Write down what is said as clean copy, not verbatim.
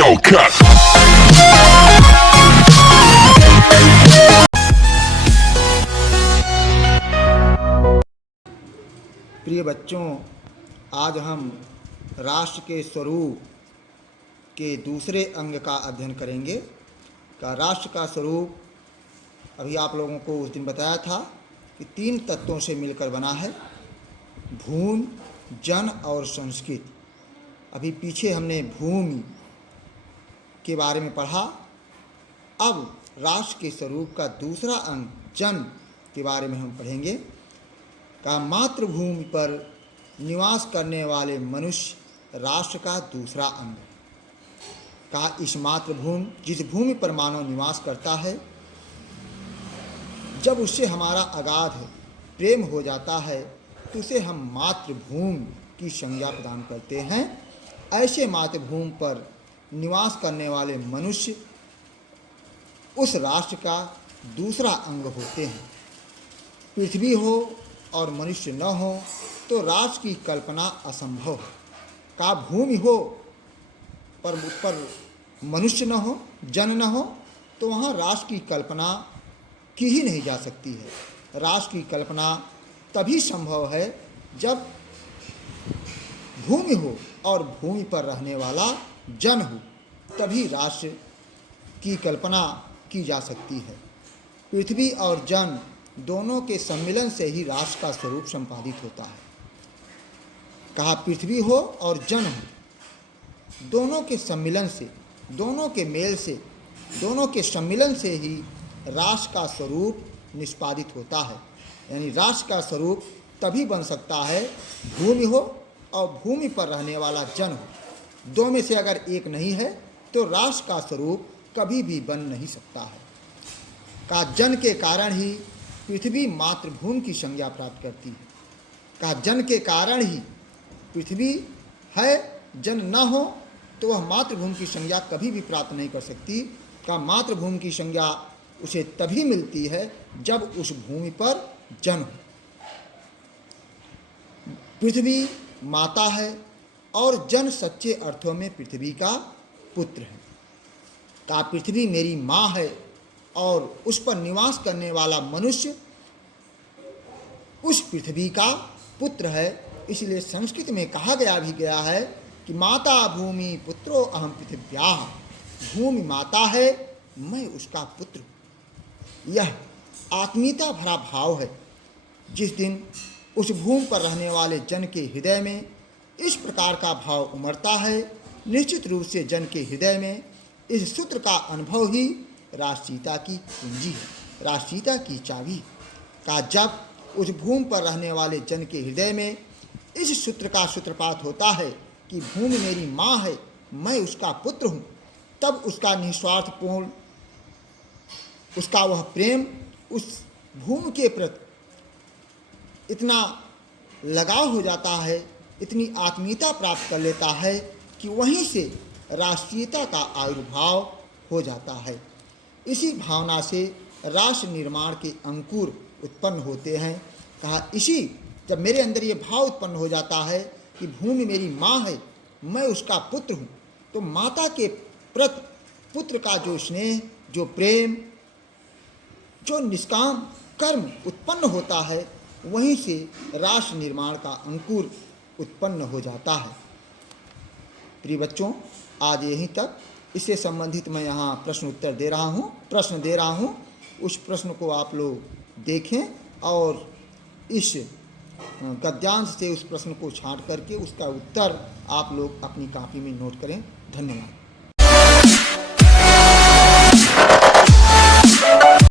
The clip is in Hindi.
Hellcat. प्रिय बच्चों, आज हम राष्ट्र के स्वरूप के दूसरे अंग का अध्ययन करेंगे। का राष्ट्र का स्वरूप अभी आप लोगों को उस दिन बताया था कि 3 तत्वों से मिलकर बना है, भूमि, जन और संस्कृति। अभी पीछे हमने भूमि के बारे में पढ़ा। अब राष्ट्र के स्वरूप का दूसरा अंग जन के बारे में हम पढ़ेंगे। का मातृभूमि पर निवास करने वाले मनुष्य राष्ट्र का दूसरा अंग। का इस मातृभूमि, जिस भूमि पर मानव निवास करता है, जब उससे हमारा अगाध प्रेम हो जाता है तो उसे हम मातृभूमि की संज्ञा प्रदान करते हैं। ऐसे मातृभूमि पर निवास करने वाले मनुष्य उस राष्ट्र का दूसरा अंग होते हैं। पृथ्वी हो और मनुष्य न हो तो राष्ट्र की कल्पना असंभव है। का भूमि हो पर उस पर मनुष्य न हो, जन न हो, तो वहाँ राष्ट्र की कल्पना की ही नहीं जा सकती है। राष्ट्र की कल्पना तभी संभव है जब भूमि हो और भूमि पर रहने वाला जन हो, तभी राष्ट्र की कल्पना की जा सकती है। पृथ्वी और जन दोनों के सम्मिलन से ही राष्ट्र का स्वरूप संपादित होता है। कहा पृथ्वी हो और जन हो, दोनों के सम्मिलन से, दोनों के मेल से, दोनों के सम्मिलन से ही राष्ट्र का स्वरूप निष्पादित होता है। यानी राष्ट्र का स्वरूप तभी बन सकता है भूमि हो और भूमि पर रहने वाला जन हो। दो में से अगर एक नहीं है तो राष्ट्र का स्वरूप कभी भी बन नहीं सकता है। का जन के कारण ही पृथ्वी मातृभूमि की संज्ञा प्राप्त करती है। का जन के कारण ही पृथ्वी है, जन न हो तो वह मातृभूमि की संज्ञा कभी भी प्राप्त नहीं कर सकती। का मातृभूमि की संज्ञा उसे तभी मिलती है जब उस भूमि पर जन हो। पृथ्वी माता है और जन सच्चे अर्थों में पृथ्वी का पुत्र है। का पृथ्वी मेरी माँ है और उस पर निवास करने वाला मनुष्य उस पृथ्वी का पुत्र है। इसलिए संस्कृत में कहा गया है कि माता भूमि पुत्रो अहम पृथिव्याः। भूमि माता है, मैं उसका पुत्र हूँ। यह आत्मीयता भरा भाव है। जिस दिन उस भूमि पर रहने वाले जन के हृदय में इस प्रकार का भाव उमड़ता है, निश्चित रूप से जन के हृदय में इस सूत्र का अनुभव ही राष्ट्रीयता की कुंजी है, राष्ट्रीयता की चाबी। का जब उस भूमि पर रहने वाले जन के हृदय में इस सूत्र का सूत्रपात होता है कि भूमि मेरी माँ है, मैं उसका पुत्र हूँ, तब उसका निस्वार्थपूर्ण, उसका वह प्रेम उस भूमि के प्रति इतना लगाव हो जाता है, इतनी आत्मीयता प्राप्त कर लेता है कि वहीं से राष्ट्रीयता का आविर्भाव हो जाता है। इसी भावना से राष्ट्र निर्माण के अंकुर उत्पन्न होते हैं। कहा इसी जब मेरे अंदर ये भाव उत्पन्न हो जाता है कि भूमि मेरी माँ है, मैं उसका पुत्र हूँ, तो माता के प्रति पुत्र का जो स्नेह, जो प्रेम, जो निष्काम कर्म उत्पन्न होता है, वहीं से राष्ट्र निर्माण का अंकुर उत्पन्न हो जाता है। प्रिय बच्चों, आज यहीं तक। इससे संबंधित मैं यहाँ प्रश्न दे रहा हूँ। उस प्रश्न को आप लोग देखें और इस गद्यांश से उस प्रश्न को छांट करके उसका उत्तर आप लोग अपनी कॉपी में नोट करें। धन्यवाद।